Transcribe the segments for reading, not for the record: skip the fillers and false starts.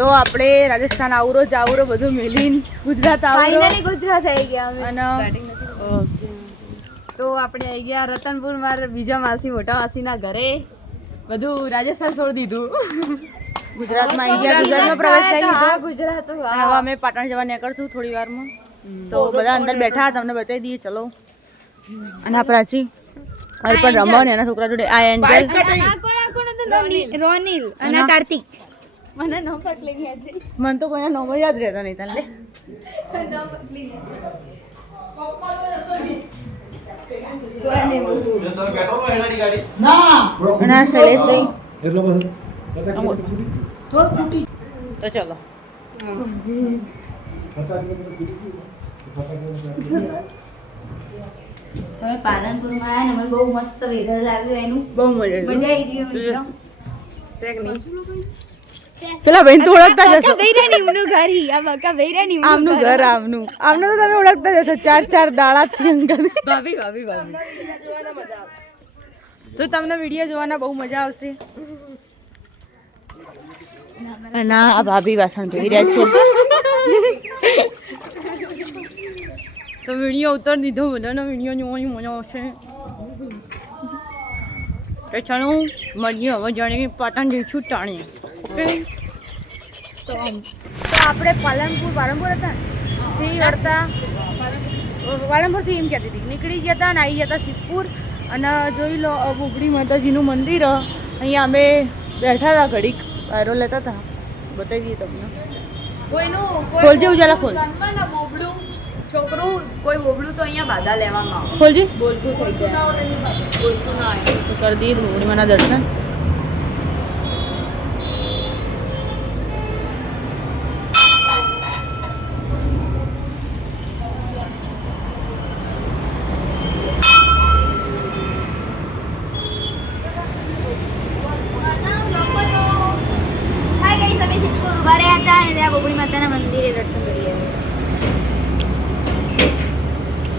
તો આપણે રાજસ્થાન આવરો જાવરો બધું મેલીન ગુજરાત આવરો ફાઇનલી ગુજરાત આવી ગયા અમે અને તો આપણે આવી ગયા રતનપુર માર બીજા માસી મોટા માસીના ઘરે બધું રાજસ્થાન છોડી દીધું ગુજરાતમાં આવી ગયા ગુજરાતમાં પ્રવેશ કરી લીધો ગુજરાત અને હવે અમે પાટણ જવા નીકળશું થોડી વારમાં તો બધા અંદર બેઠા તમને બતાવી દઈએ ચલો અને આ પ્રાચી અર્પણ રમણ એના છોકરા જોડે આ એન્જલ રોનિલ અને કાર્તિક મને નો પટલી યાદ રહી મને તો કોઈના નામ યાદ રહેતા નહીં તને અને આ શૈલેષ ભાઈ તો ચલો હવે પાલનપુરમાં આવ્યા ને મને બહુ મસ્ત વેધર લાગ્યું એનું બહુ મજા મજા આવી ગઈ પેલા બેન તો ઓળખતા જશો ભાભી આમનું ઘર આમનું તો તમે ઓળખતા જશો 4 દાડા ત્રિંગલ ભાભી તો તમને વિડીયો જોવાના બહુ મજા આવશે ના આ ભાભી વાસણ જોઈ રહ્યા છે તો વિડીયો ઉતાર દીધો બધાનો વિડીયો જોવાની મજા આવશે તો ચાલો મળીએ હવે જાણે પાટણ જઈશું ટાણીએ ઓકે તો આપણે પાલનપુર હતા ને તે વળતા પાલનપુરથી એમ કહેતી હતી નીકળી ગયા હતા ને આવી ગયા હતા સિદ્ધપુર અને જોઈ લો બુગડી માતાજીનું મંદિર અહીંયા અમે બેઠા હતા ઘડીક વાયરો લેતા હતા બતાવી દઈએ તમને ખોલજે ઉજાલા ખોલ છોકરું કોઈ બોબડું તો અહીંયા બાધા લેવામાં આવે ખોલજી બોલતું થઈ જાય બોલતું ના આવે તો કરી દઈએ બુગડી માના દર્શન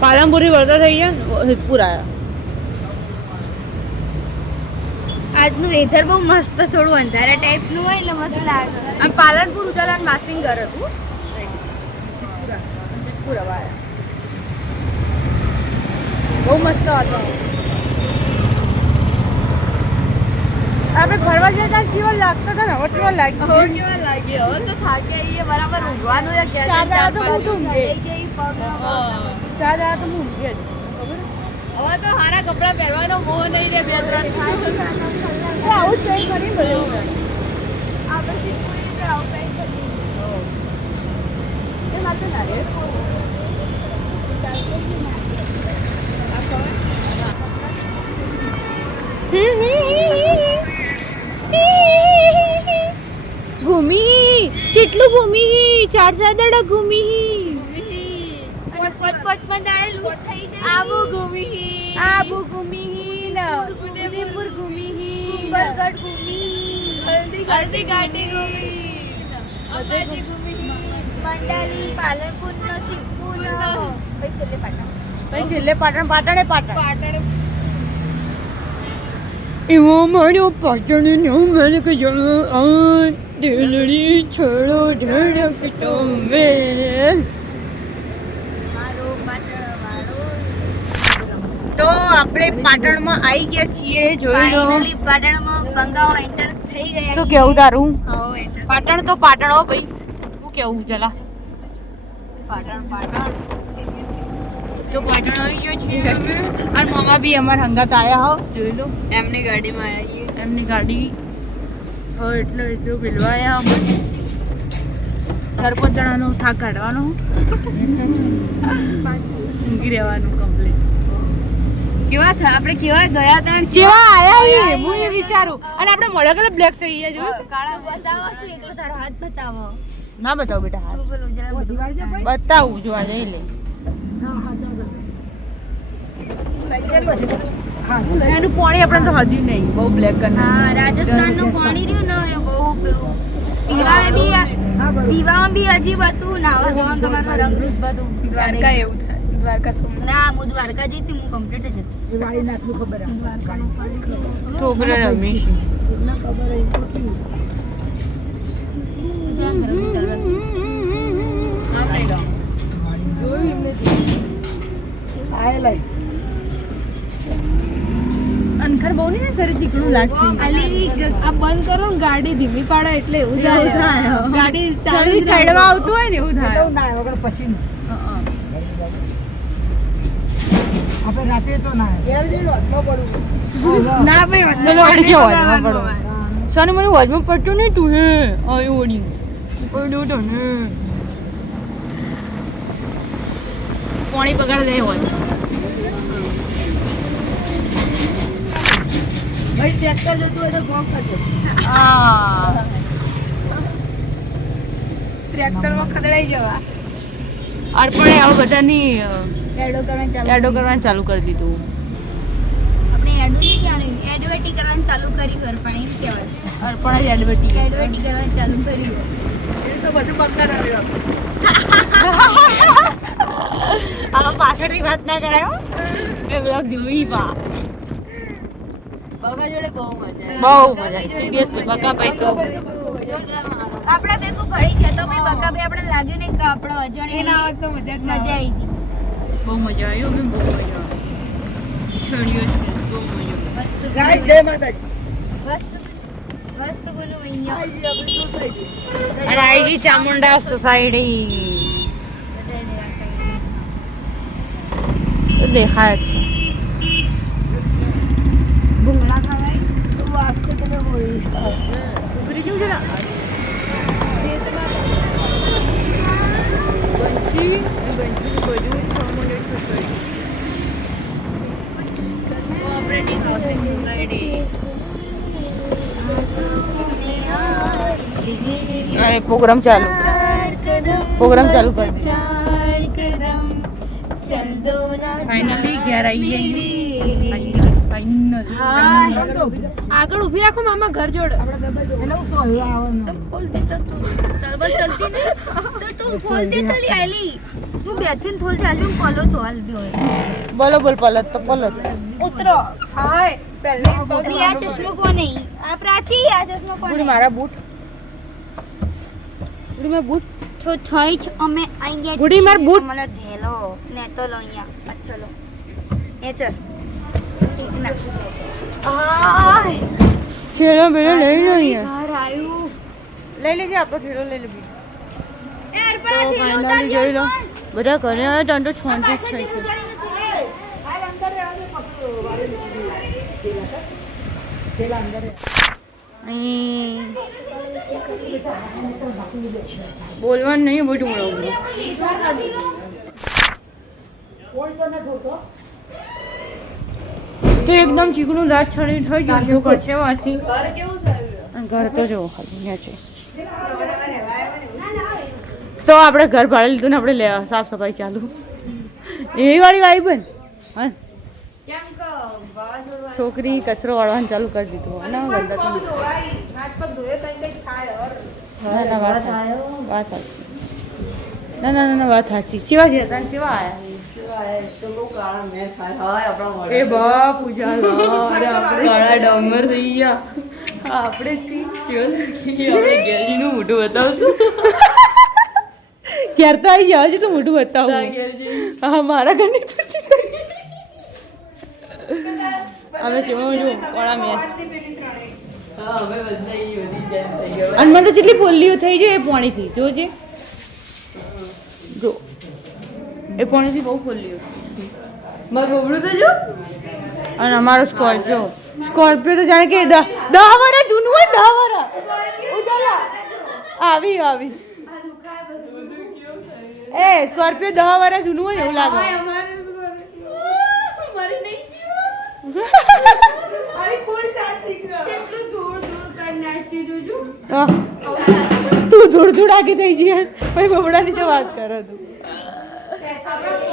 પાલનપુરી વળતા થઈ ગયા સિદ્ધપુર આવ્યા આજનું વેધર બહુ મસ્ત થોડું અંધારા ટાઈપનું હોય એટલે મસ્ત લાગે અને પાલનપુર ઉજાલા માસિંગ ઘર હતું સિદ્ધપુર આવ્યા બહુ મસ્ત હતો આપણે ફરવા જઈએ ત્યાં કેવા લાગતો હતો ને હવે કેવા લાગ્યો કેવા લાગ્યો હવે તો થાકી આવીએ બરાબર ઊંઘવાનું છે કે ચાર દાડા તો બધું ઊંઘે. ચાર 4 દાડા તો હું ઊંઘી હતી હવે તો સારા કપડાં પહેરવાનો મોહ નહીં રે 2-3 આવું જ કંઈ કરી બધું આપણે શીખવું આવું કંઈ એ માત્ર ના રે ઘૂમી કેટલું ઘૂમી 4 દાડા ઘૂમી પોત-પોતમાં દાડે લૂઝ થઈ જાય આબુ ઘૂમી ઉદયપુર ઘૂમી બરગઢ ઘૂમી હલ્દી ઘાટી ઘૂમી અંબાજી ઘૂમી મંડાલી પાલનપુર નો સિદ્ધપુર પછી છેલ્લે પાટણ પાટણે એવો મારો પાટણ નો મલક જળો આ દિલડી છોડો ધડકતો મેલ તો આપણે પાટણમાં આવી ગયા છીએ જોઈ લો ફાઇનલી પાટણમાં બંગાળો એન્ટર થઈ ગયા શું કેવું તારું હો એન્ટર પાટણ તો પાટણ હો ભાઈ શું કેવું ચલા પાટણ તો પાટણ આવી ગયો છીએ અને મામા બી અમારા હંગાત આયા હો જોઈ લો એમની ગાડીમાં આવીએ એમની ગાડી હો એટલો મિલવાયા અમે 4-5 જણાનો થાક કાઢવાનો ઊંઘી રહેવાનું કમ્પ્લીટ કેવા થયા આપણે કેવા ગયા હતા જેવા આયા એ હું એ વિચારું અને આપણે મોડા કલર બ્લેક થઈ ગયા જોયું કાળા બતાવો શું એકલો તારો હાથ બતાવો ના બતાવો બેટા હાથ પેલું જરા બતાવું જો આ જઈ લે એનું પાણી આપણે તો હદી નહીં બહુ બ્લેક કલર હા રાજસ્થાનનું પાણી રહ્યું ને એ બહુ પેલું પીવામાં બી અજીબ હતું નાવા ધોવામાં તમારો રંગ બધું દ્વારકા એવું થાય દ્વારકા ના હું દ્વારકા જઈ હતી હું કમ્પ્લીટ જ હતી દિવાળીને આટલું ખબર છોકરા રમી અનખર બહુ નહીં ને શરીર ચીકણું લાગશે ખાલી આ બંધ કરો ને ગાડી ધીમી પાડે એટલે એવું એવું થાય થાય. ગાડી ચાલુ શરીર ખેડવા આવતું હોય ને એવું થાય ના વગર પછી હં. આપણે રાતે તો ના ના ભાઈ ચલો વળી કેવો હોજમાં પડો સાને મને હોજમાં પડતું નહીં તું હે આયો વળી પડ્યો તો ને પાણી પગાડ દે હોજ ભાઈ ટ્રેક્ટર જોતું હોય તો ફોન કરજો આ ટ્રેક્ટરમાં ખદડાઈ જવા અર્પણે આવા બધાની એડો કરવાનું ચાલુ એડો કરવાનું ચાલુ કરી દીધું આપણે એડો નહીં કહેવાનું એડવર્ટી કરવાનું ચાલુ કરી ઘર પણ એમ કહેવાય અર્પણ જ એડવર્ટી એડવર્ટી કરવાનું ચાલુ કરી એ તો બધું પકડ આવ્યો આમાં પાછળની વાત ના કરાયો એ બ્લોગ જોઈ પા બગા જોડે બહુ મજા બહુ મજા આવી સિરિયસલી બકા ભાઈ તો આપણે ભેગું ભળી ગયા તો બી બકા ભાઈ આપણે લાગ્યું ને કે આપણે અજાણી એના આવત તો મજા આવી ગઈ બહુ મજા આવી અમને બહુ મજા આવી સિરિયસલી બહુ મજા મસ્ત ગાઈસ જય માતાજી મસ્ત ગુનું અહીંયા અને આઈજી ચામુંડા સોસાયટી દેખાય છે ભૂંગળા ખવાય તો વાસ્કો તમે હોય ઉભરી જવું જરા બંચી બધું Chamunda society cooperative housing society અરે પ્રોગ્રામ ચાલુ પ્રોગ્રામ ચાલુ કરી ફાઇનલી ઘેર આવી ગઈ ફાઇનલ આગળ ઊભી રાખો મામા ઘર જોડ એને હું સો આવવાનું બોલ દે તો તું બસ ચલતી ને તો તું ખોલ દે તો લી આલી હું બેઠીને ખોલ દે આલી હું કોલો તો હાલ દે બોલો બોલ પલત તો પલત ઉતરો હાય પહેલે પગલી આ ચશ્મો કોને આ પ્રાચી આ ચશ્મો પૂરી કોને મારા બૂટ પૂરી મારા બૂટ તો થઈ જ અમે આઈ ગયા ગુડી માર બૂટ. મને ધેલો ને તો લો અહીંયા ચલો એ ચલ સીધના આય થેલો બેલો લઈ લો અહીંયા ઘર આયું લઈ લેજે આપણો થેલો લઈ લે બી એ તો અર્પણ ફાઇનલી જોઈ લો બધા ઘરે આવ્યા ત્યાં તો છોંચી જ થઈ છે અહીં બોલવાનું નહીં બધું મળવું તો એકદમ ચીકણું દાંત છડી થઈ ગયું જો કરશે વાંચી ઘર કેવું થયું અને ઘર તો જો ખાલી છે તો આપણે ઘર ભાડે લીધું ને આપણે લેવા સાફ સફાઈ ચાલુ એવી વાળી વાઈ બન હા કેમ કહો વાવાઝોડું છોકરી કચરો વાળવાનું ચાલુ કરી દીધું અને ગંદા તો નહીં. રાજપથ ધોયે તઈ કઈ થાય ઓર ના ના વાત સાચી વાત સાચી ના ના ના ના વાત સાચી ચેવા ગયા તને ચેવા આયા એ બાપ પૂજા કાળા ડોંગર થઈ ગયા આપણે આપણે ગેરજીનું મોઢું બતાવશું ઘેર તો આવી જાવ એટલું મોઢું બતાવું હા મારા ઘરની તો છે અમે કેવું જો કોળા મેસ અને મને તો જેટલી પોલીઓ થઈ જાય એ પોણીથી જોજે જો એ પોણીથી બહુ પોલીઓ મારું બોબડું તો જો અને અમારો સ્કોર્પિયો તો જાણે કે 10 વર્ષ જૂનું હોય 10 વર્ષ ઉજાલા આવી આવી એ સ્કોર્પિયો 10 વર્ષ જૂનું હોય ને એવું લાગે મારી નહીં અરે ફૂલ ચાચી કેટલું દૂર દૂર કરી નાસી જોજો હા. તું ધૂળ ધૂળ આગી થઈ જઈએ ભાઈ બબડાની જો વાત કરો તું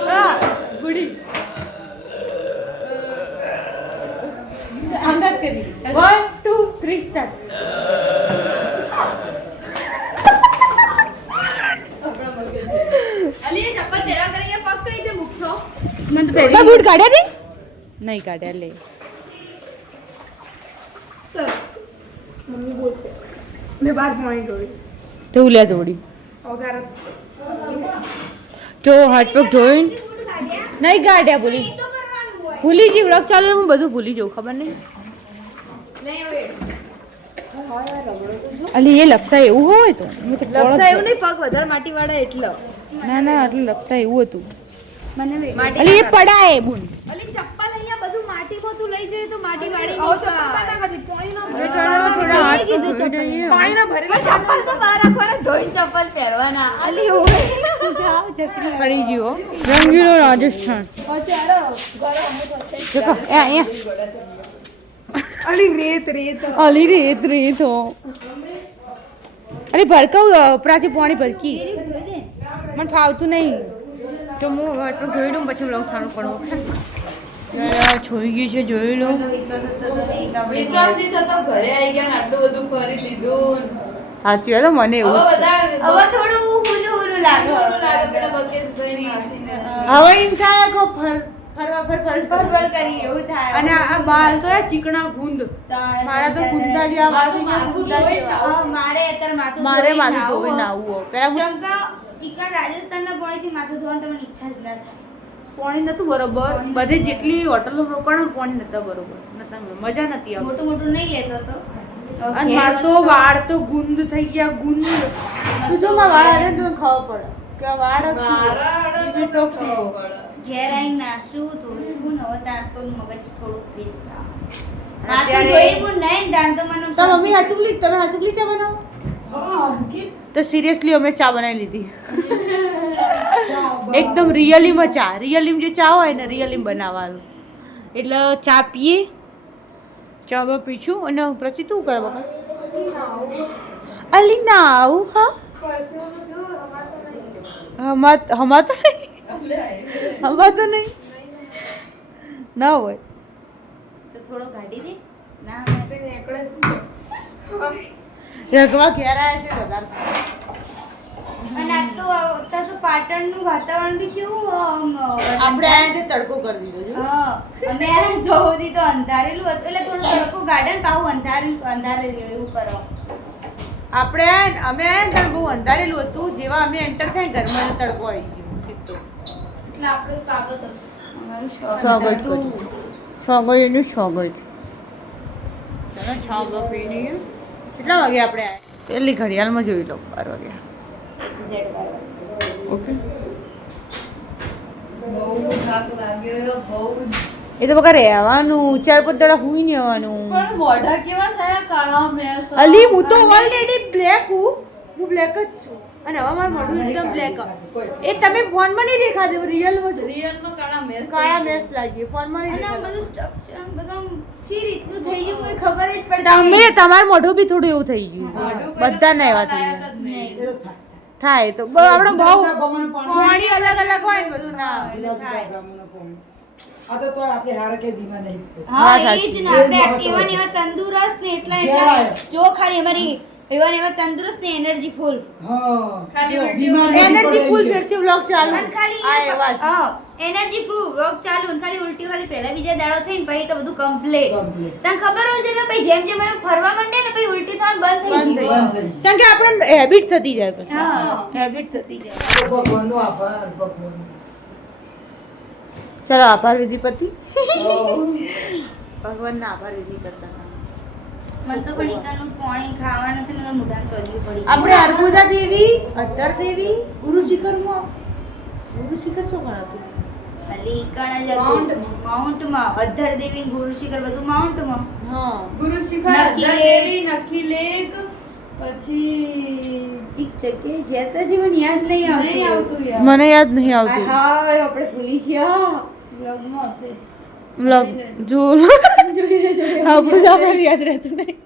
હા ગુડી આંગત કરી 1 2 3 સ્ટાર્ટ અલી એ ચપ્પલ પહેરા કરીને પગ કઈ રીતે મૂકશો મને તો પહેરી બૂટ કાઢ્યા દે નહીં કાઢ્યા લે સર મમ્મી બોલશે મેં 12 પોઈન્ટ હોય તો લે દોડી ઓગાર જો હાથ પગ જોઈને નહીં ગાડ્યા ભૂલી એ તો કરવાનું હોય. ભૂલી જી વ્લોગ ચાલુ હું બધું ભૂલી જાઉં ખબર નહીં લઈ આવે. અલી એ લપસા એવું હોય તો હું તો લપસા એવું નહીં, પગ વધારે માટી વાળા એટલે. ના ના આટલું લપસા એવું હતું માટી અલી એ પડાય બુન અલી ચપ્પલ અહીંયા બધું માટીમાં તું લઈ જાય તો માટી વાળી આવો નહીં ચપ્પલ થાય. ના કાઢી, પાણીનો થોડા હાથ કીધું ધોઈ દઈએ. પાણીનો ભરેલો પણ ચપ્પલ તો બહાર રાખવાના, ધોઈને ચપ્પલ પહેરવાના. અલી ઓય જાવ ચકરી. ફરી ગયો રંગીલો રાજસ્થાન દેખો એ અહીંયા અલી રેત રેત અલી રેત રેત હો અરે ભરકવ પ્રાચી પાણી ભરકી મને ફાવતું નહીં તો હું આટલું જોઈ લઉં પછી વ્લોગ ચાલુ કરું જોઈ ગયું છે જોઈ લઉં વિશ્વાસ નહીં થતો, ઘરે આવી ગયા ને આટલું બધું ફરી લીધું. સાચી વાત મને એવું જ છે. હવે થોડું હુલું લાગે પેલા બકેશભાઈની હસીને. હવે એમ થાય કે ફરવા ફરફર કરી એવું થાય. અને આ બાલ તો એ ચીકણા ગુંદ મારા તો ગુંદા જેવા મારું વાળ માથું ગુંદા ધોઈને જેવા. આવું. મારે અત્યારે માથું મારે ધોઈને માથું આવું. ધોઈને આવું પેલા ચમકા ઈકણ રાજસ્થાનના પાણીથી માથું ધોવાની તમને ઈચ્છા જ ના થાય. પાણી નતું બરોબર બધે જેટલી હોટલો રોકાણ પાણી નતા બરોબર નતા મજા નથી આવતી મોટું મોટું નહીં લેતો તો. અને માર તો વાળ તો ગુંદ થઈ ગયા ગુંદ તું જો મારા વાળ આને તો ખબર પડે કે આ વાળ જ શું? એ તો શું? ઘેર આવીને નાસું ધોશું ને હવે તાણ તો મગજ થોડું ફ્રેશ થાય. અને માથું અત્યારે- ધોઈને પણ નહીં તાણ તો મને તો મમ્મી હાચુકલી તમે હાચુકલી ચા બનાવો હા મૂકી તો સિરિયસલી અમે ચા બનાવી લીધી એકદમ રિયલીમાં ચા રિયલીમ જે ચા હોય ને રિયલીમ બનાવવાનું એટલે ચા પીએ ચા બા પીશું અને પછી તું કર વખત અલી ના આવું હા હમા તો નહીં ના હોય તો થોડો કાઢી દે ના રગવા ઘેર આવ્યા છે વધારે અને આ તો અત્યારે તો પાટણનું વાતાવરણ બી કેવું આપણે આયા તે તડકો કરી દીધો જો હા અમે આ ધોરી તો અંધારેલું હતું એટલે થોડું તડકો ગાર્ડન પાવું અંધારે એવું કરો. આપણે આયા ને- અમે આયા ને ત્યારે બહુ અંધારેલું હતું જેવા અમે એન્ટર થાય ઘરમાં તો તડકો આવી ગયો સીધો એટલે આપણે સ્વાગત હતું અમારું સ્વાગત હતું. કરજો સ્વાગત એનું સ્વાગત ચાલો છ પીને કેટલા વાગે આપણે આયા પેલી ઘડિયાળમાં જોઈ લો 12 વાગ્યા ઓકે બહુ થાક લાગ્યો બહુ. એ તો બકા રહેવાનું 4-5 દાડા હુઈ ને આવવાનું પણ મોઢા કેવા થયા કાળા મેસ. અલી હું તો ઓલરેડી બ્લેક હું બ્લેક જ છું અને હવે મારું મોઢું એકદમ બ્લેક એ તમે ફોનમાં નહીં દેખાતું રિયલમાં જો રિયલમાં કાળા મેસ. કાળા મેસ લાગી ફોનમાં નહીં અને આ દેખાતું. બધું સ્ટ્રક્ચર બધું ચી રીતનું થઈ ગયું કોઈ ખબર જ પડતી તમે તમારું મોઢું બી થોડું એવું થઈ ગયું બધાને એવા થઈ ગયા નહીં. એ તો થાય થાય તો આપણે બહુ બધા ગામોનું પાણી પાણી અલગ અલગ હોય ને બધું ના આવે. બધા ગામોનું પાણી. આ તો તોય આપણે હારે કે બીમાર નહીં પડે. હા વાત એ જ સાચી. ને આપણે એવા ને એવા તંદુરસ્ત ને એટલા ક્યારે? જો ખાલી અમારી એવા ને એવા તંદુરસ્ત ને એનર્જી ફૂલ હા ખાલી ઉલટી બીમાર ઉલટી. નહીં એનર્જી પડે ફૂલ છે. ફેરથી વ્લોગ ચાલુ અને ખાલી આ એવા જ. એનર્જી ફૂલ રોગ ચાલુ ને ખાલી ઉલટી ખાલી પહેલા બીજા દાડો થઈને પછી તો બધું કમ્પ્લીટ Complete. તને ખબર હોય છે એટલે પછી જેમ જેમ અમે ફરવા માંડે ને પછી ઉલટી થવાનું બંધ થઈ બંધ થઈ ગયું બંધ થઈ કેમ કે આપણને હેબિટ થતી જાય પછી હા. હેબિટ થતી જાય આ તો ભગવાનનો આભાર ભગવાનનો. ચલો આભાર વિધિ પતિ ભગવાનના આભાર વિધિ કરતા મને તો પણ ઈકાનું પાણી ખાવા નથી મને મોઢામાં ચોદવી પડી આપણે અર્બુદા દેવી અધર દેવી ગુરુ શિખરમાં ગુરુ શિખર શું ગણાતું ખાલી ઈકાણા જ હતું. માઉન્ટમાં અધર દેવી ગુરુ શિખર બધું માઉન્ટમાં હા ગુરુ શિખર નક્કી અધર લેક. દેવી નક્કી લેક પછી એક જગ્યાએ જ્યાં તા મને યાદ નહીં નહીં આવતું આવતું યાર મને યાદ નહીં આવતું હા આપણે ભૂલી ગયા બ્લોગમાં હશે વ્લોગ જો આપણું સામાન યાદ રહેતું નહીં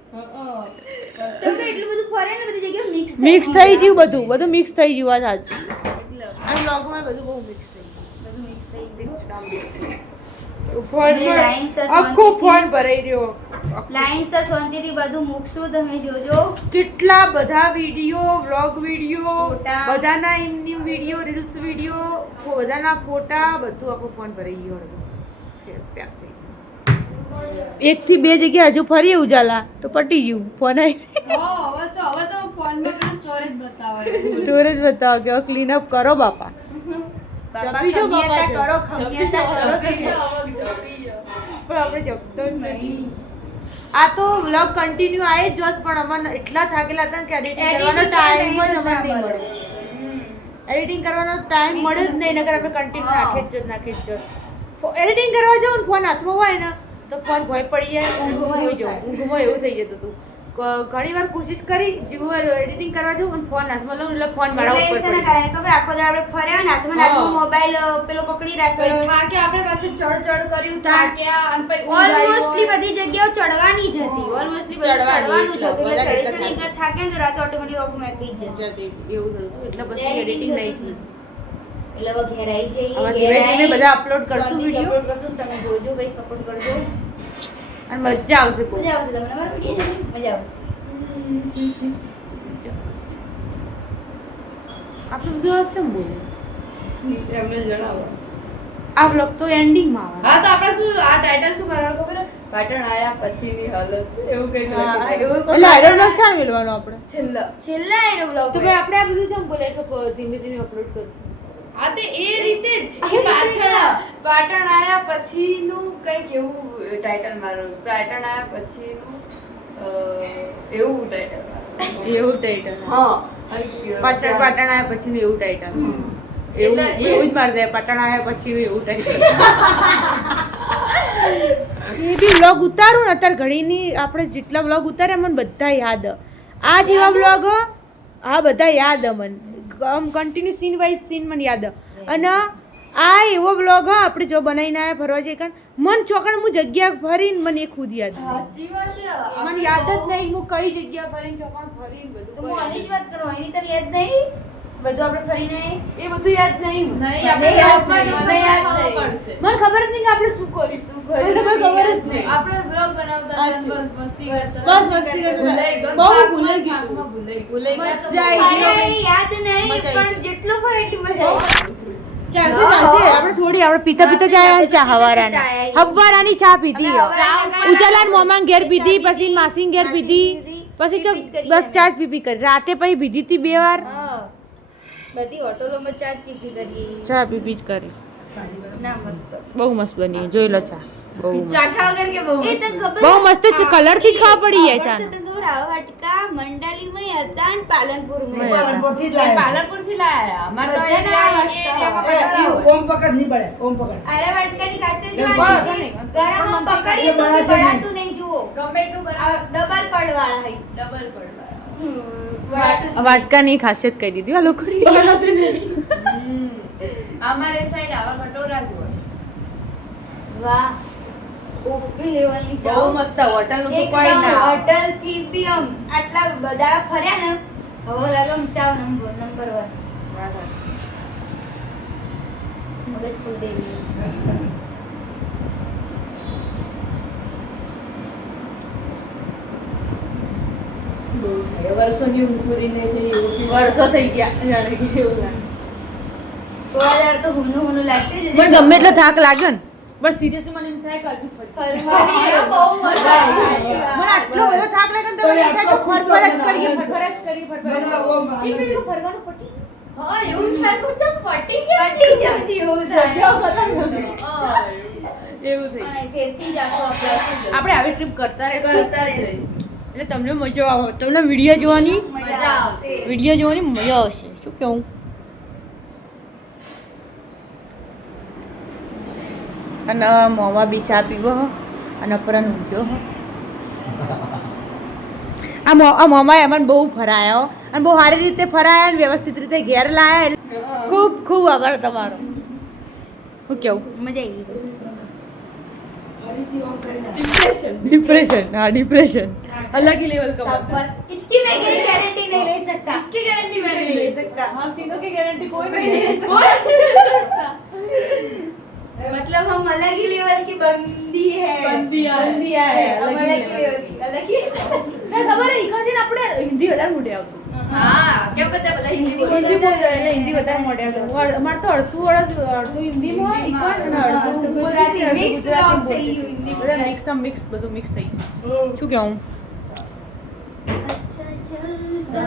ચમ કે એટલું બધું ફરે ને બધી જગ્યાએ મિક્સ થઈ ગયું બધું મિક્સ થઈ ગયું વાત સાચી એટલે અને વ્લોગમાં બધું બહુ મિક્સ થઈ બધું મિક્સ થઈ ગયું ગયું આખો ફોન ભરાઈ રહ્યો લાઈન સર શાંતિથી બધું મૂકશું તમે જોજો કેટલા બધા વિડીયો વ્લોગ વિડીયો ફોટા. બધાના એમની વિડીયો રીલ્સ વિડીયો બધાના ફોટા બધું આખો ફોન ભરાઈ ગયો હતો. પેક થઈ ગયું. 1 થી 2 જગ્યા હજુ ફરી ઉજાલા તો પટી ગયું ફોન આવી હવે તો ફોનમાં પેલું સ્ટોરેજ બતાવે સ્ટોરેજ બતાવો કે ક્લીન અપ કરો બાપા બાપા જપી જો, બાપા ખમિયાતા કરો જપી ખમિયાતા જો, કરો જપી જો. પણ આપણે જપતો જ નહીં. આ તો વ્લોગ કન્ટિન્યુ આવે જ જોત, પણ અમને એટલા થાકેલા હતા ને કે એડિટિંગ કરવાનો ટાઈમ જ અમને નહીં મળ્યો. એડિટિંગ કરવાનો ટાઈમ મળ્યો જ નહીં, નકર આપણે કન્ટિન્યુ નાખી જ જોત. એડિટિંગ કરવા જાઉં ને ફોન હાથમાં હોય ને તો ફોન ભય પડી જાય, ઊંઘમાં હોઈ જાઉં, ઊંઘમાં એવું થઈ જતું હતું. ઘણી વાર કોશિશ કરી જેવું એડિટિંગ કરવા જાઉં અને ફોન હાથમાં લઉં એટલે ફોન મારા ઉપર પડી જાય. ખબર આખો દાડો આપણે ફર્યા ને હાથમાં નાખો મોબાઈલ પેલો પકડી રાખ્યો થાકે આપણે પાછું ચડ કર્યું થાક્યા અને પછી ઊંઘ ઓલમોસ્ટલી આવ્યો. બધી જગ્યાઓ ચડવાની જ હતી ઓલમોસ્ટલી ચડવાનું જ હતું એટલે ચડી ચડી થાકે ને તો રાતે ઓટોમેટિક ઓફમાં થઈ જ જતી એવું થયું એટલે પછી એડિટિંગ નહીં થઈ. એટલે હવે ઘેર આવી જઈએ હવે ઘેર જઈને બધા upload કરશું video. અપલોડ કરશું તમે જોજો ભાઈ સપોર્ટ કરજો અને મજા આવશે બહુ. મજા આવશે તમને અમારો વિડિયો મજા આવશે આપણે બધું છે ને બોલે એમને જણાવો. આ vlog તો એન્ડિંગમાં આવે. હા તો આપણે શું આ ટાઇટલ શું કરવાનું ખબર હે? પાટણ આયા પછીની હાલત એવું કંઈક લખી દે. એટલે આઈડર vlog છાણ મેલવાનો આપણે. છેલ્લા એનો બ્લોગ તો ભાઈ આપણે આ બધું છે ને બોલે તો ધીમે ધીમે અપલોડ કરશું. હા તે એ રીતે જ એ પાછળ પાટણ આયા પછીનું કંઈક એવું ટાઇટલ મારું પાટણ આયા પછીનું એવું ટાઇટલ મારું એવું ટાઇટલ. હા પાટણ આવ્યા પછી એવું ટાઇટલ. એવું એટલે એવું જ મારી દે પાટણ આવ્યા પછી એવું ટાઇટલ. એ બી વ્લોગ ઉતારું ને અત્યારે ઘડીની આપણે જેટલા વ્લોગ ઉતાર્યા મને બધા યાદ. આ જેવા વ્લોગ આ બધા યાદ મને આમ કન્ટિન્યુ સીન વાઇઝ સીન મને યાદ. અને આ એવો વ્લોગ આપણે જો બનાવીને આવ્યા ફરવા જઈએ કારણ મન ચોકણ હું જગ્યા ફરીને મને એ ખુદ યાદ નહીં. સાચી વાત છે મને યાદ જ નહીં હું કઈ જગ્યા ફરીને ચોકણ ફરીને તો બધું હું આની જ વાત કરું એની તને યાદ નહીં બધું આપણે ફરીને એ બધું યાદ નહીં. નહીં આપણે યાદમાં જશે યાદ નહીં પડશે મને ખબર જ નહીં કે આપણે શું કરીશું. મને કોઈ ખબર જ નહીં. આપણે બ્લોગ બનાવતા હતા, સાચું. બસ મસ્તી કરતા બસ મસ્તી કરતા હતા. ભૂલાઈ ગયું. બહુ ભાગમાં ભૂલાઈ ગયું. ભાગમાં ભૂલાઈ ભૂલાઈ ગયું. મજા આવી ગઈ. અરે, યાદ નહીં મજા આવી પણ જેટલું ફરે એટલી મજા આવી ચાલશે ચાલશે આપણે થોડી આપણે પીતા પીતા જાય ચા હવારાની હવારાની ચા પીધી ઉજાલાન મોમાન ઘેર પીધી પછી માસીન ઘેર પીધી પછી ચો બસ ચા જ પીપી કરી રાતે પછી પીધી હતી 2 વાર હા બધી હોટલોમાં ચા જ પીધી કરીએ ચા પીપી જ કરી ના મસ્ત બહુ મસ્ત બની જોઈ લો ચા બહુ મસ્ત. ચાખા વગર કે બહુ એ તને ખબર બહુ મસ્ત છે કલર થી જ ખાવા પડી જાય ચા તને ખબર આવા વાટકા મંડાલીમાં હતા ને પાલનપુરમાં હતા. પાલનપુરથી જ લાયા છે. પાલનપુરથી લાયા અમારે તો બધાના અહીંયા આ એરિયામાં એ, બધા ઈ હોય. ઓમ પકડ નહીં પડે ઓમ પકડ અરે વાટકાની કાચે બસ. જોવાની ગરમમાં પકડીએ તો બળાશે નહીં. બળાતું નહીં જુઓ ગમે એટલું આ બરાબર ડબલ પડવાળા હઈ ડબલ પડવા બળાતું વાટકાની ખાસિયત કહી દીધી આ લોકો અમારે સાઈડ આવા કટોરા જ હોય વાહ ઓપી લેવલની ચા બહુ મસ્ત હોટલ નું તો કોઈ એકદમ ના હોટલ થી બી આમ આટલા બધા ફર્યા ને હવે લાગે આમ ચા નંબર 1 મગજ ફૂલ દેવી બહુ થાય વર્ષોની ઊંઘ પૂરી નહીં થઈ એવું થયું. વર્ષો થઈ ગયા જાણે કે એવું લાગે. થોડા વાર તો હુનું લાગતી જ મને ગમે એટલો થાક લાગે ને બસ સિરિયસલી મને એમ થાય કે હજુ ફરી. ફરવાની એ બહુ મજા આવે સાચી વાત. મને આટલો બધો થાક લાગે ને તો મને એમ થાય કે ફરફર જ કરીએ ફરફર જ કરીએ ફરફર જ મને ઓમ કરીએ. આનંદ છે. ફરવાનું પટી ગયું. હા એવું થાય તો ચમ પટી ગયા પટી જાવ જી એવું થાય હા, એવું થઈ પણ ફેરથી જ આખો અભ્યાસ આપણે આવી ટ્રીપ કરતા રહેશું કરતા રહીશું એટલે તમને મજા આવે તમને વિડીયો જોવાની મજા આવશે વિડીયો જોવાની મજા આવશે શું કહું અને મોમાં બી ચા પીવો હો અને પરન ઊંઘ્યો હો આ મોમાં એમાં બહુ ફરાયા હો અને બહુ સારી રીતે ફરાયા અને વ્યવસ્થિત રીતે ઘેર લાયા એટલે ખૂબ ખૂબ આભાર તમારો શું કેવું મજા આવી ગઈ ફરીથી ઓમ કરીને डिप्रेशन हाँ डिप्रेशन अलग ही लेवल का बात है बस इसकी मैं कोई गारंटी नहीं ले सकता इसकी गारंटी मैं नहीं ले सकता हम तीनों की गारंटी कोई नहीं ले मतलब हम अलग ही लेवल की बंदी है बंदिया है हम अलग ही लेवल की अलग ही खबर है निकल दिन આપણે હિન્દી વધારે મોઢે આવતું હા કેમ બધા હિન્દી બોલે હિન્દી બોલે એટલે હિન્દી વધારે મોઢે આવતું અમાર તો અડધું હિન્દીમાં નિકળ અને અડધું ગુજરાતી અડધું મિક્સ ગુજરાતી થઈ ગયું હિન્દી બધા મિક્સ બધું મિક્સ થઈ ગયું શું કહું अच्छा चलता